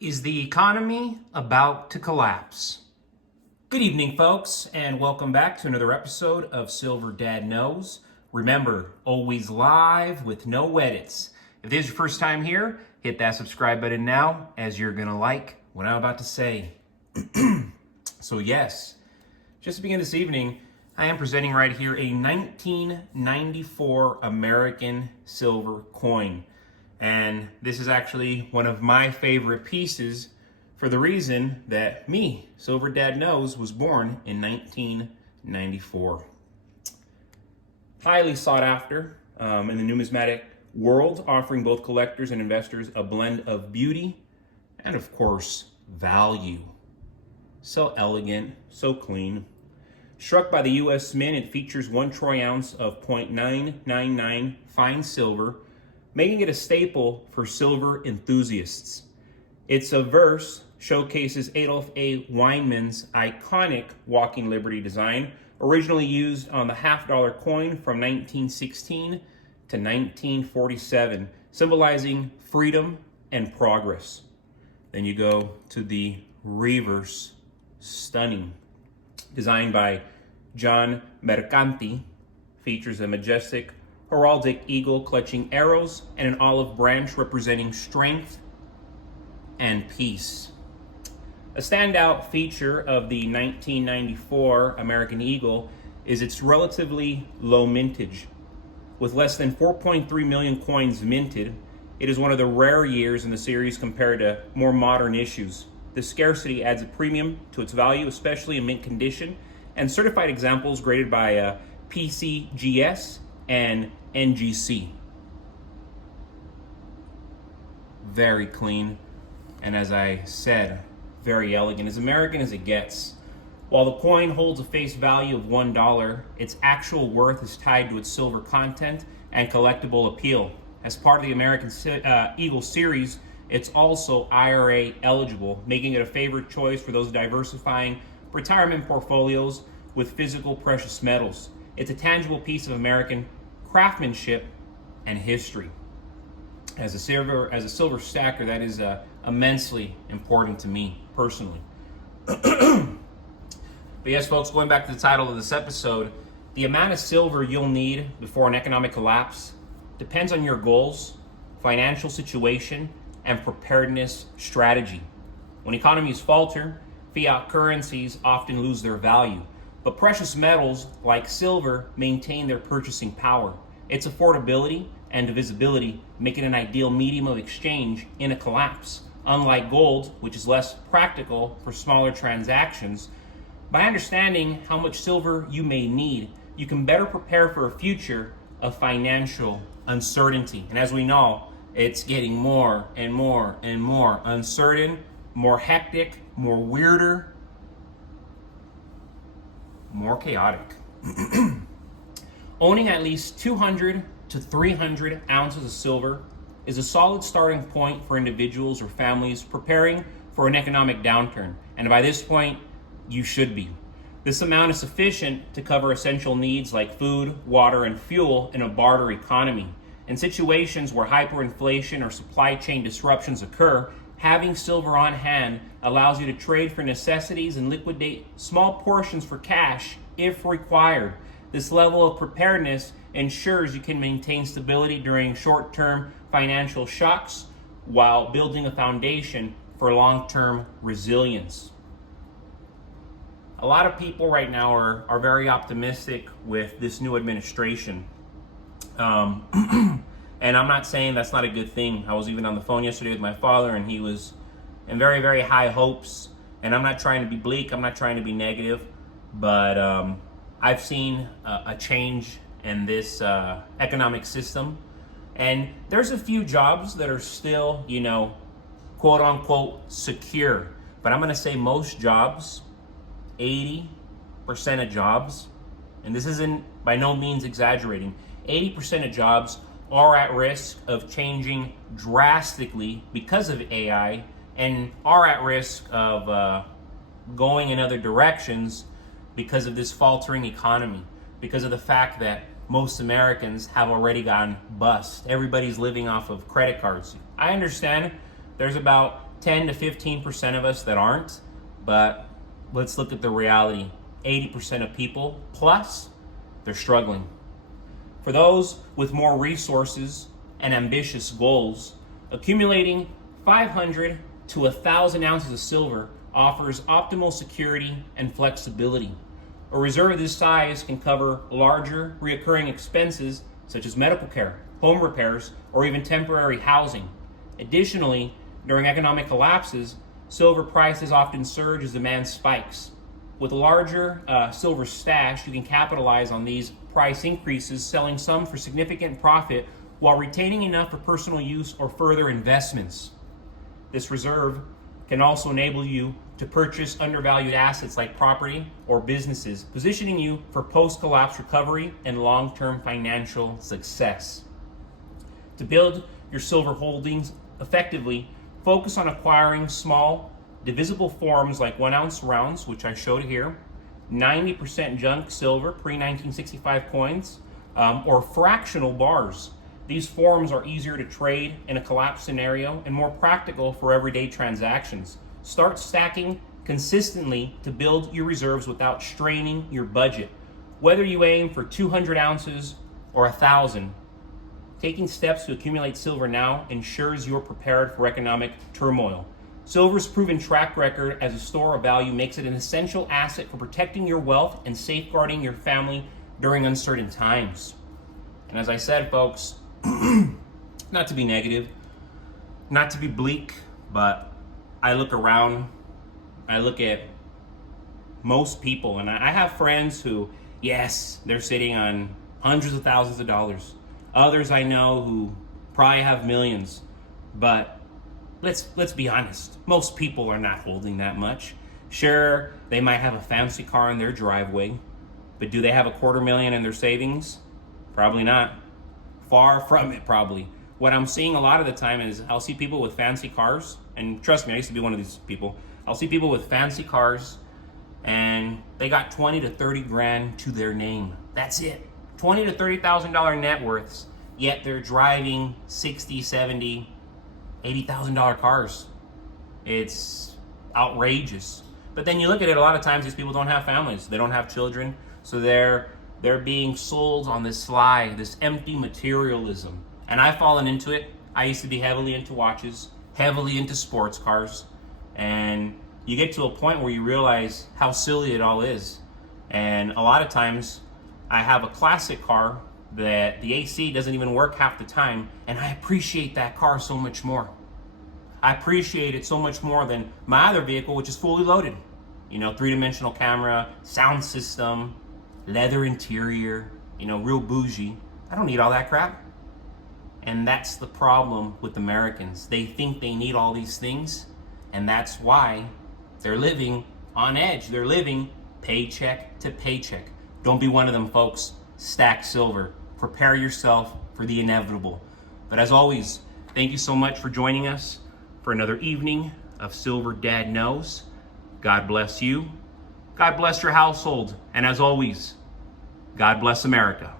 Is the economy about to collapse? Good evening, folks, and welcome back to another episode of Silver Dad Knows. Remember, always live with no edits. If this is your first time here, hit that subscribe button now, as you're gonna like what I'm about to say. So yes, just to begin this evening, I am presenting right here a 1994 American silver coin. And this is actually one of my favorite pieces for the reason that me, Silver Dad Knows, was born in 1994. Highly sought after in the numismatic world, offering both collectors and investors a blend of beauty and, of course, value. So elegant, so clean. Struck by the U.S. Mint, it features 1 troy ounce of 0.999 fine silver, making it a staple for silver enthusiasts. Its verse showcases Adolf A. Weinman's iconic Walking Liberty design, originally used on the half-dollar coin from 1916 to 1947, symbolizing freedom and progress. Then you go to the reverse, stunning. Designed by John Mercanti, features a majestic heraldic eagle clutching arrows and an olive branch representing strength and peace. A standout feature of the 1994 American Eagle is its relatively low mintage. With less than 4.3 million coins minted, it is one of the rare years in the series compared to more modern issues. The scarcity adds a premium to its value, especially in mint condition, and certified examples graded by PCGS and NGC. Very clean, and as I said, very elegant, as American as it gets. While the coin holds a face value of $1, its actual worth is tied to its silver content and collectible appeal. As part of the American Eagle series, it's also IRA eligible, making it a favorite choice for those diversifying retirement portfolios with physical precious metals. It's a tangible piece of American craftsmanship and history. As a silver stacker, that is immensely important to me personally. But yes, folks, going back to the title of this episode, the amount of silver you'll need before an economic collapse depends on your goals, financial situation, and preparedness strategy. When economies falter, fiat currencies often lose their value, but precious metals like silver maintain their purchasing power. Its affordability and divisibility make it an ideal medium of exchange in a collapse. Unlike gold, which is less practical for smaller transactions, by understanding how much silver you may need, you can better prepare for a future of financial uncertainty. And as we know, it's getting more and more and more uncertain, more hectic, more weirder, more chaotic. Owning at least 200 to 300 ounces of silver is a solid starting point for individuals or families preparing for an economic downturn. And by this point, you should be. This amount is sufficient to cover essential needs like food, water, and fuel in a barter economy. In situations where hyperinflation or supply chain disruptions occur, having silver on hand allows you to trade for necessities and liquidate small portions for cash if required. This level of preparedness ensures you can maintain stability during short-term financial shocks while building a foundation for long-term resilience. A lot of people right now are very optimistic with this new administration. And I'm not saying that's not a good thing. I was even on the phone yesterday with my father, and he was in very, very high hopes. And I'm not trying to be bleak. I'm not trying to be negative. But I've seen a change in this economic system. And there's a few jobs that are still, quote unquote, secure. But I'm going to say most jobs, 80% of jobs, and this isn't by no means exaggerating, 80% of jobs are at risk of changing drastically because of AI and are at risk of going in other directions because of this faltering economy, because of the fact that most Americans have already gone bust. Everybody's living off of credit cards. I understand there's about 10 to 15% of us that aren't, but let's look at the reality. 80% of people plus, they're struggling. For those with more resources and ambitious goals, accumulating 500 to 1,000 ounces of silver offers optimal security and flexibility. A reserve this size can cover larger recurring expenses such as medical care, home repairs, or even temporary housing. Additionally, during economic collapses, silver prices often surge as demand spikes. With a larger silver stash, you can capitalize on these price increases, selling some for significant profit while retaining enough for personal use or further investments. This reserve can also enable you to purchase undervalued assets like property or businesses, positioning you for post-collapse recovery and long-term financial success. To build your silver holdings effectively, focus on acquiring small, divisible forms like 1 ounce rounds, which I showed here, 90% junk silver, pre-1965 coins, or fractional bars. These forms are easier to trade in a collapse scenario and more practical for everyday transactions. Start stacking consistently to build your reserves without straining your budget. Whether you aim for 200 ounces or 1,000, taking steps to accumulate silver now ensures you're prepared for economic turmoil. Silver's proven track record as a store of value makes it an essential asset for protecting your wealth and safeguarding your family during uncertain times. And as I said, folks, not to be negative, not to be bleak, but I look around, I look at most people, and I have friends who, yes, they're sitting on hundreds of thousands of dollars. Others I know who probably have millions, but let's be honest. Most people are not holding that much. Sure, they might have a fancy car in their driveway, but do they have $250,000 in their savings? Probably not. Far from it, probably. What I'm seeing a lot of the time is I'll see people with fancy cars, and trust me, I used to be one of these people. I'll see people with fancy cars, and they got 20 to 30 grand to their name. That's it. 20 to $30,000 net worths, yet they're driving 60, 70, $80,000 cars. It's outrageous. But then you look at it, a lot of times these people don't have families. They don't have children. So they're being sold on this lie, this empty materialism. And I've fallen into it. I used to be heavily into watches, heavily into sports cars. And you get to a point where you realize how silly it all is. And a lot of times I have a classic car that the AC doesn't even work half the time, and I appreciate that car so much more. I appreciate it so much more than my other vehicle, which is fully loaded. You know, 3-dimensional camera, sound system, leather interior, you know, real bougie. I don't need all that crap. And that's the problem with Americans. They think they need all these things, and that's why they're living on edge. They're living paycheck to paycheck. Don't be one of them, folks. Stack silver. Prepare yourself for the inevitable. But as always, thank you so much for joining us for another evening of Silver Dad Knows. God bless you. God bless your household. And as always, God bless America.